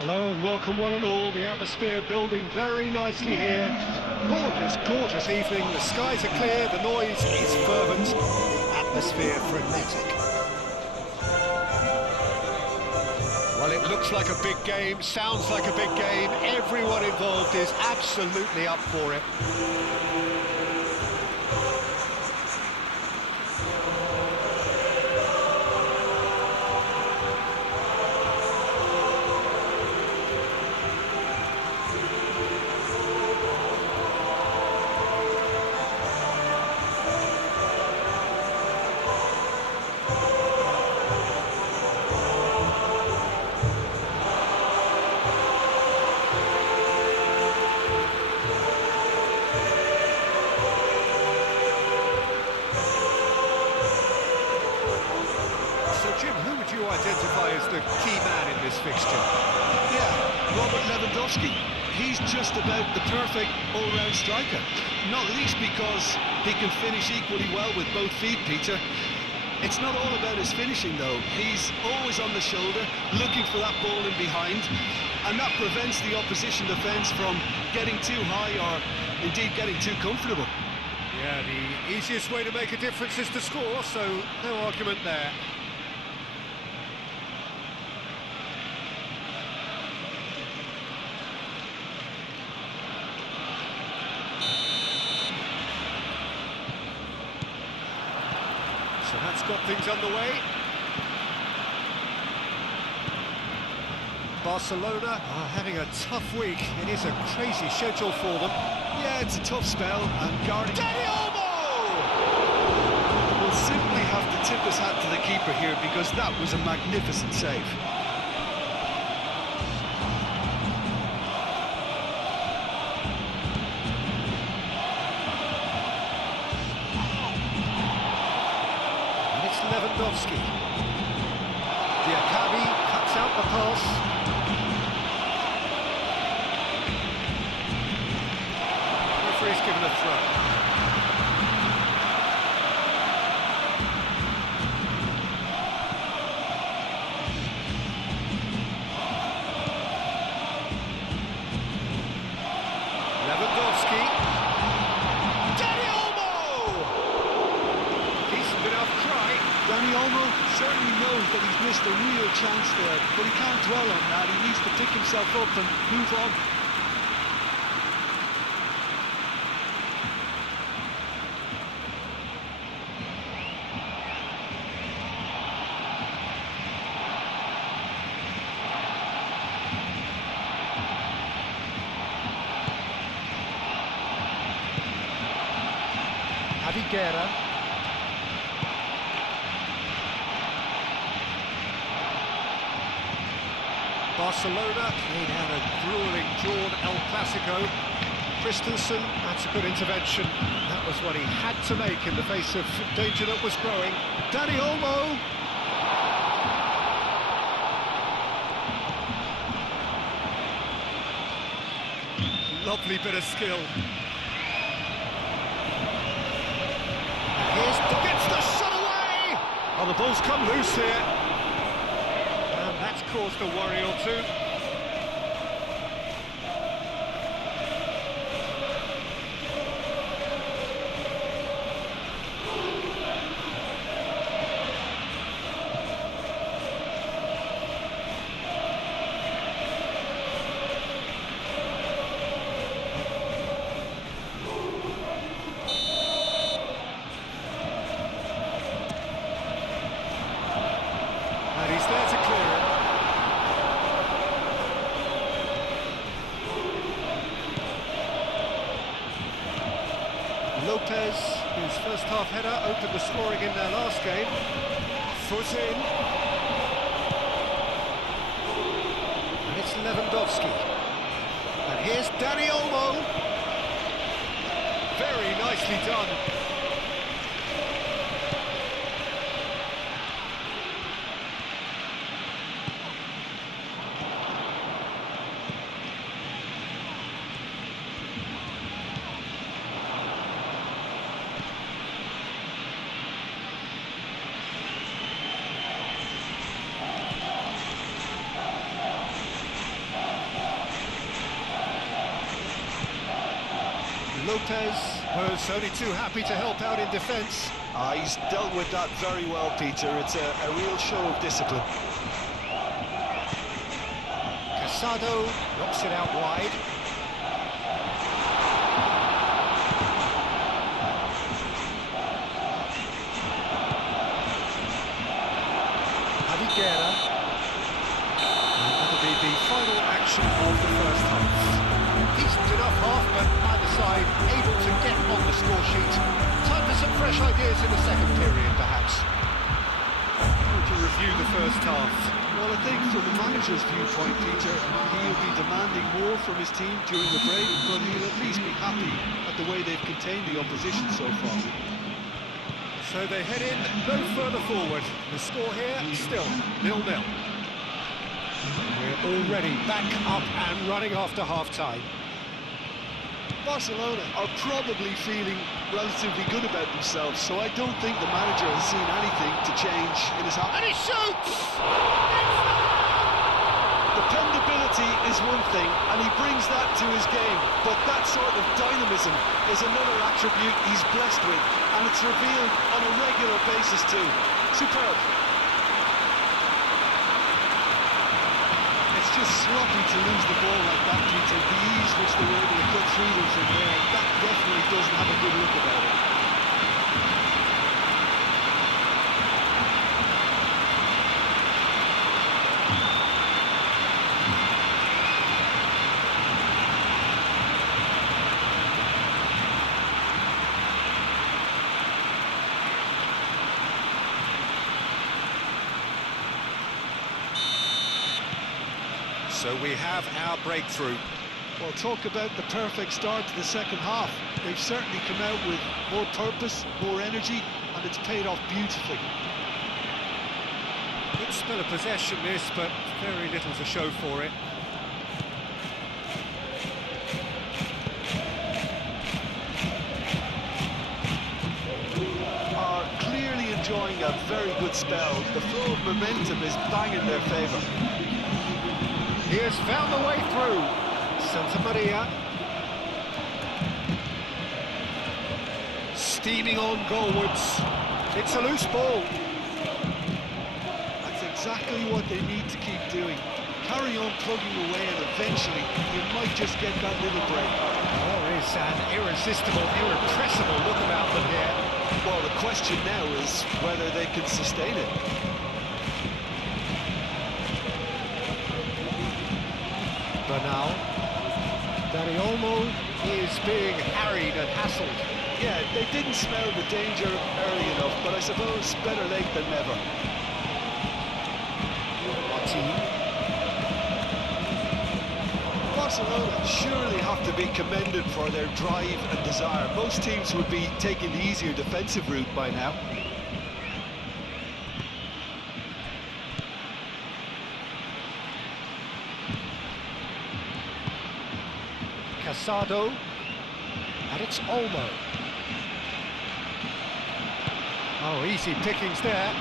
Hello and welcome one and all. The atmosphere building very nicely here. Gorgeous, gorgeous evening. The skies are clear, the noise is fervent, the atmosphere frenetic. Well, it looks like a big game, sounds like a big game. Everyone involved is absolutely up for it. So, Jim, who would you identify as the key man in this fixture? Yeah, Robert Lewandowski. He's just about the perfect all-round striker. Not least because he can finish equally well with both feet, Peter. It's not all about his finishing, though. He's always on the shoulder, looking for that ball in behind, and that prevents the opposition defence from getting too high or, indeed, getting too comfortable. Yeah, the easiest way to make a difference is to score, so no argument there. So that's got things underway. Barcelona are having a tough week. It is a crazy schedule for them. Yeah, it's a tough spell, and guarding... Dani Olmo! will simply have to tip his hat to the keeper here, because that was a magnificent save. Lewandowski. Diakabi cuts out the pass. Referee's given a throw. Lewandowski. Dani Olmo! Decent enough try. Dani Olmo certainly knows that he's missed a real chance there, but he can't dwell on that. He needs to pick himself up and move on. Guerra. Barcelona played out a grueling drawn El Clasico. Christensen, that's a good intervention. That was what he had to make in the face of danger that was growing. Dani Olmo. Lovely bit of skill. Gets the shot away! Oh, the ball's come loose here. And that's caused a worry or two. And he's there to clear it. Lopez, whose first half header opened the scoring in their last game. Foot in. And it's Lewandowski. And here's Dani Olmo. Very nicely done. Lopez was only too happy to help out in defence. He's dealt with that very well, Peter. It's a real show of discipline. Casado knocks it out wide. Javiera. And that'll be the final action of the first half. Decent enough half, but either side able to get on the score sheet. Time for some fresh ideas in the second period, perhaps. To review the first half. Well, I think from the manager's viewpoint, Peter, he'll be demanding more from his team during the break, but he'll at least be happy at the way they've contained the opposition so far. So they head in no further forward. The score here still 0-0. We're already back up and running after half-time. Barcelona are probably feeling relatively good about themselves, so I don't think the manager has seen anything to change in his half. And he shoots! Dependability is one thing, and he brings that to his game, but that sort of dynamism is another attribute he's blessed with, and it's revealed on a regular basis too. Superb. It's just sloppy to lose the ball like that, Peter. The ease which they were able to cut through them from there, that definitely doesn't have a good look about it. So we have our breakthrough. Well, talk about the perfect start to the second half. They've certainly come out with more purpose, more energy, and it's paid off beautifully. Good spell of possession this, but very little to show for it. Are clearly enjoying a very good spell. The flow of momentum is bang in their favour. He has found the way through. Santa Maria. Steaming on goalwards. It's a loose ball. That's exactly what they need to keep doing. Carry on plugging away, and eventually you might just get that little break. There is an irresistible, irrepressible look about them here. Well, the question now is whether they can sustain it. Bernal. Dani Olmo is being harried and hassled. Yeah, they didn't smell the danger early enough, but I suppose better late than never. Barcelona surely have to be commended for their drive and desire. Most teams would be taking the easier defensive route by now. Casado, and it's Olmo. Oh, easy pickings there.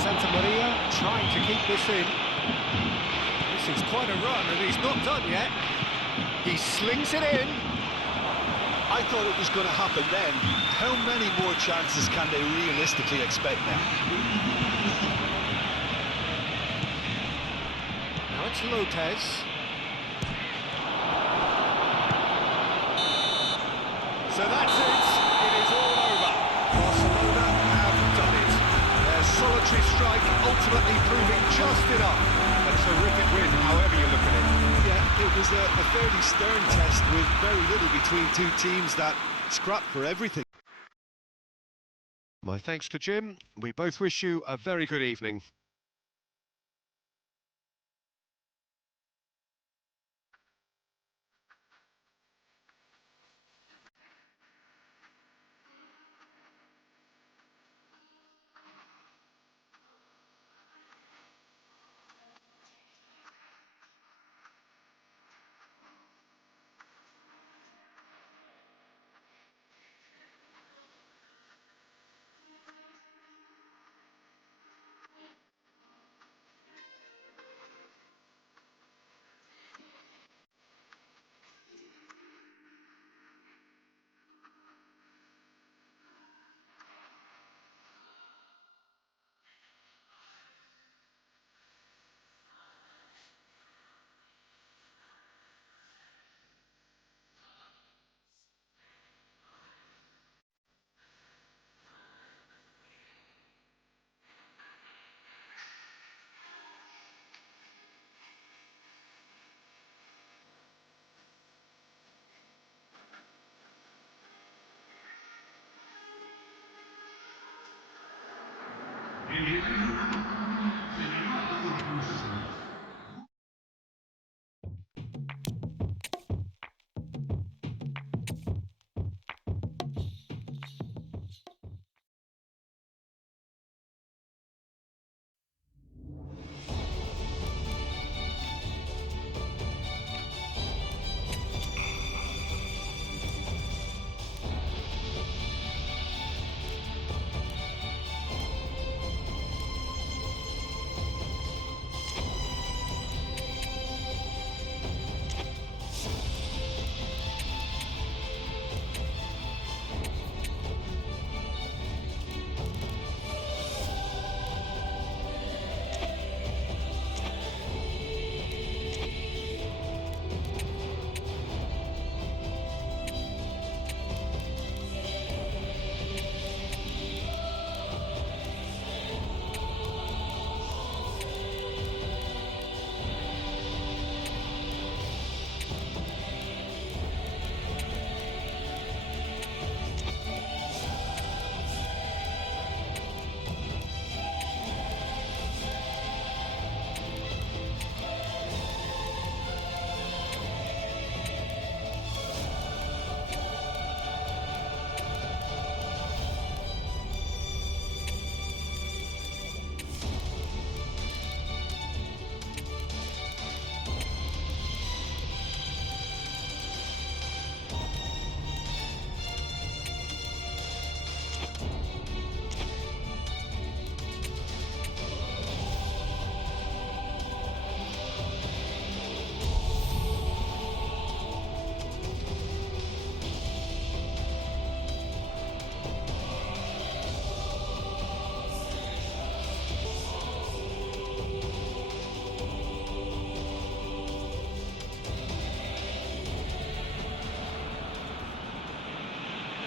Santa Maria trying to keep this in. This is quite a run, and he's not done yet. He slings it in. I thought it was going to happen then. How many more chances can they realistically expect now? Now it's Lopez. So that's it. It is all over. Barcelona have done it. Their solitary strike ultimately proving just enough. A terrific win, however you look at it. Yeah, it was a fairly stern test with very little between two teams that scrapped for everything. My thanks to Jim. We both wish you a very good evening.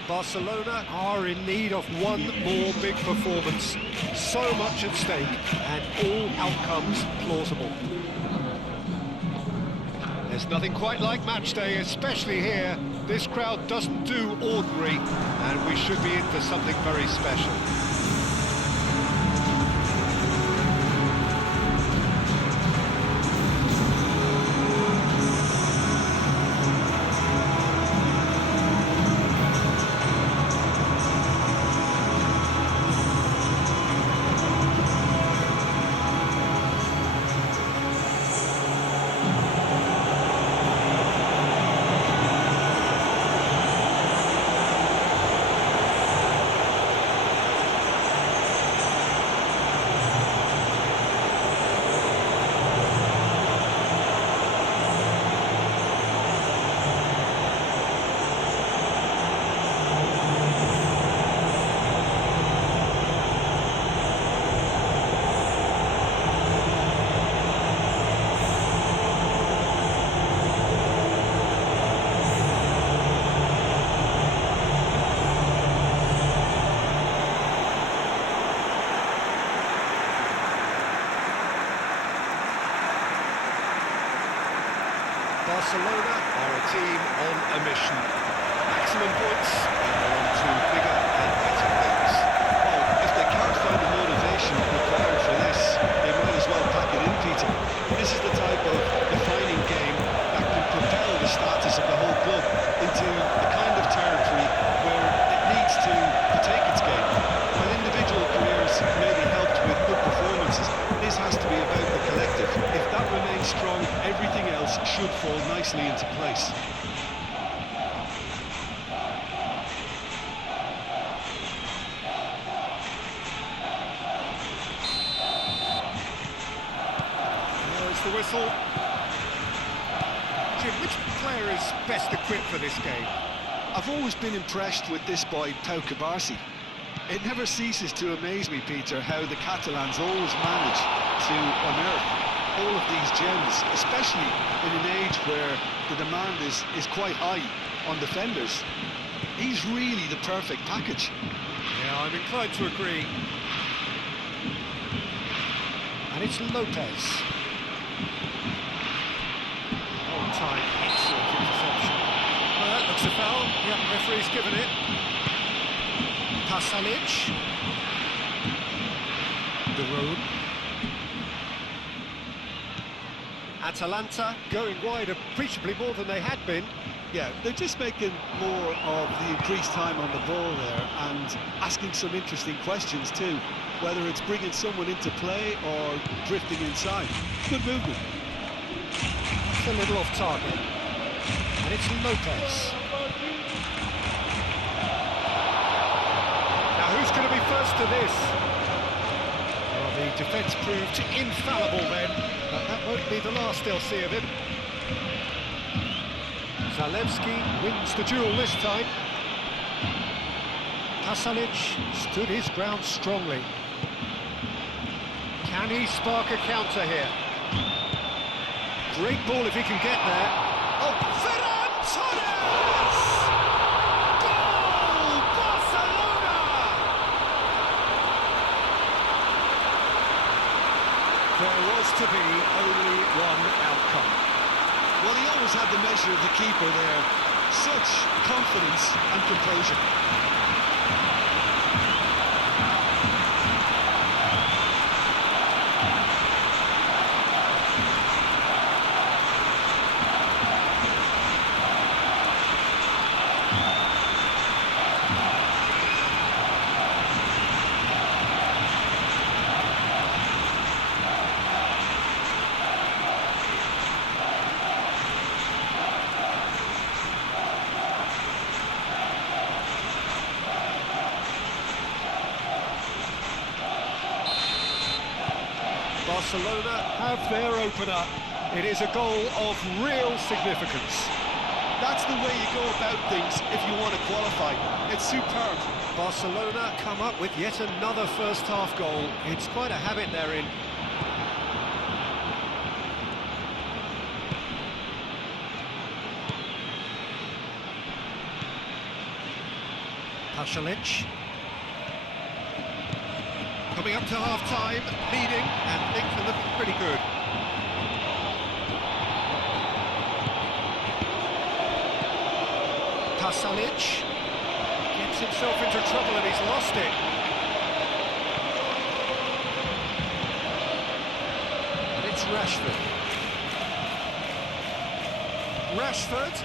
Barcelona are in need of one more big performance. So much at stake and all outcomes plausible. There's nothing quite like match day, especially here. This crowd doesn't do ordinary, and we should be in for something very special. Barcelona are a team on a mission. Maximum points and on to bigger and better things. Well, if they can't find the motivation required for this, they might as well pack it in, Peter. This is the type of defining game that can propel the status of the whole club into the kind of territory where it needs to take its game. While individual careers may be helped with good performances, this has to be about the collective. If that remains strong, everything else should fall nicely into place. There's the whistle. Jim, which player is best equipped for this game? I've always been impressed with this boy, Pau Cubarsí. It never ceases to amaze me, Peter, how the Catalans always manage to unearth all of these gems, especially in an age where the demand is quite high on defenders. He's really the perfect package. Yeah, I'm inclined to agree. And it's Lopez. On time, excellent interception. Well, that looks a foul. Yep, referee's given it. Pasalic. De Roon. Atalanta going wide appreciably more than they had been. Yeah, they're just making more of the increased time on the ball there and asking some interesting questions too, whether it's bringing someone into play or drifting inside. Good movement. It's a little off target. And it's Lopez. Now who's going to be first to this? Well, the defence proved infallible then, but that won't be the last they'll see of him. Zalewski wins the duel this time. Pasalic stood his ground strongly. Can he spark a counter here? Great ball if he can get there. Oh, Ferran Torres! Goal! Barcelona! There was to be only one outcome. Well, he always had the measure of the keeper there. Such confidence and composure. Barcelona have their opener. It is a goal of real significance. That's the way you go about things if you want to qualify. It's superb. Barcelona come up with yet another first-half goal. It's quite a habit they're in. Pasalic. Coming up to half-time, leading, and things are looking pretty good. Pasalic gets himself into trouble and he's lost it. And it's Rashford. Rashford.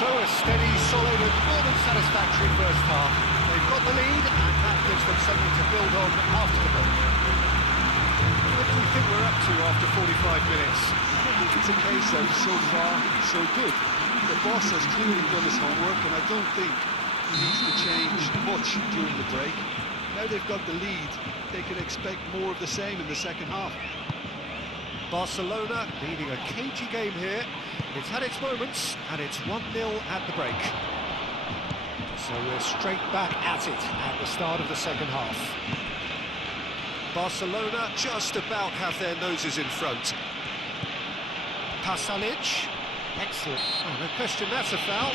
So a steady, solid and more than satisfactory first half. They've got the lead and that gives them something to build on after the break. What do you think we're up to after 45 minutes? I think it's a case of so far, so good. The boss has clearly done his homework and I don't think he needs to change much during the break. Now they've got the lead, they can expect more of the same in the second half. Barcelona leading a cagey game here. It's had its moments, and it's 1-0 at the break. So we're straight back at it at the start of the second half. Barcelona just about have their noses in front. Pasalic, excellent. Oh, no question, that's a foul.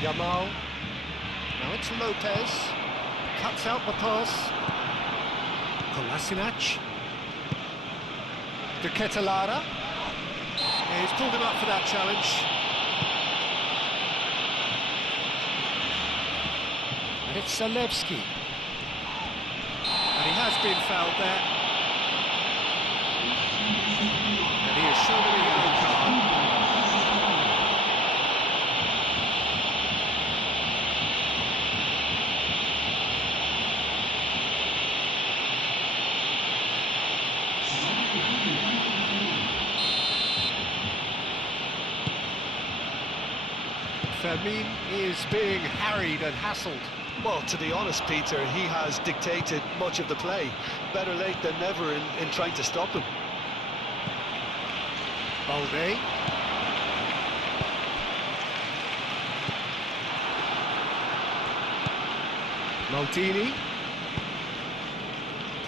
Yamal, now it's Lopez, cuts out the pass, Kolasinac, De Ketelara, he's pulled him up for that challenge, and it's Zalewski, and he has been fouled there, and he is shown a yellow card. Fermin is being harried and hassled. Well, to be honest, Peter, he has dictated much of the play. Better late than never in trying to stop him. Balde. Maldini.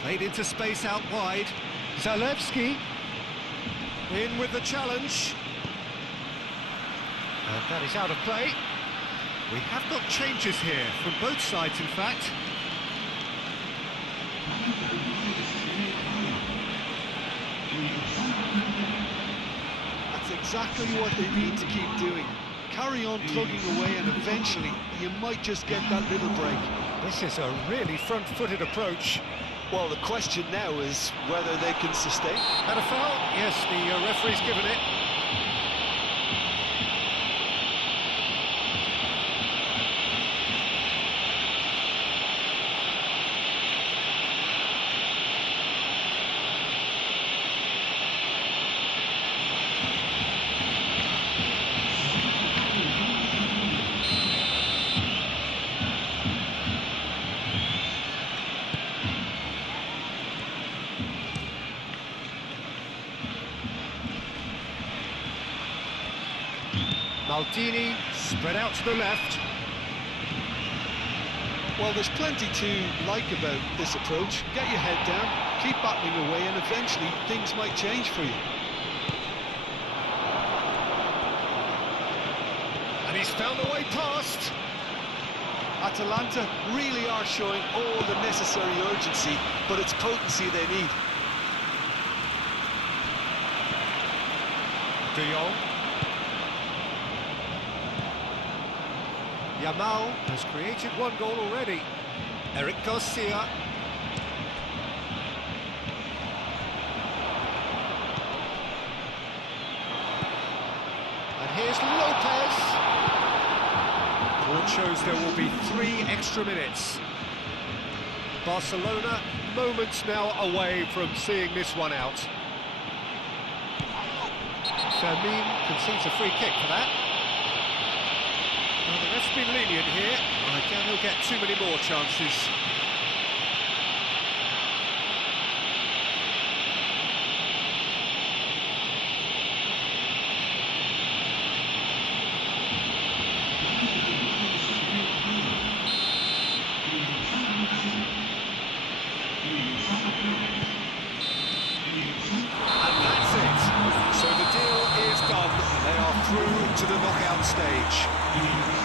Played into space out wide. Zalewski. In with the challenge. And that is out of play. We have got changes here, from both sides in fact. That's exactly what they need to keep doing. Carry on plugging away and eventually you might just get that little break. This is a really front-footed approach. Well, the question now is whether they can sustain. And a foul? Yes, the referee's given it. Maldini, spread out to the left. Well, there's plenty to like about this approach. Get your head down, keep battling away, and eventually things might change for you. And he's found a way past. Atalanta really are showing all the necessary urgency, but it's potency they need. De Jong. Yamal has created one goal already. Eric Garcia. And here's Lopez. Board shows there will be 3 extra minutes. Barcelona moments now away from seeing this one out. Fermin concedes a free kick for that. Well, the ref's been lenient here. I doubt he'll get too many more chances. And that's it. So the deal is done. They are through to the knockout stage.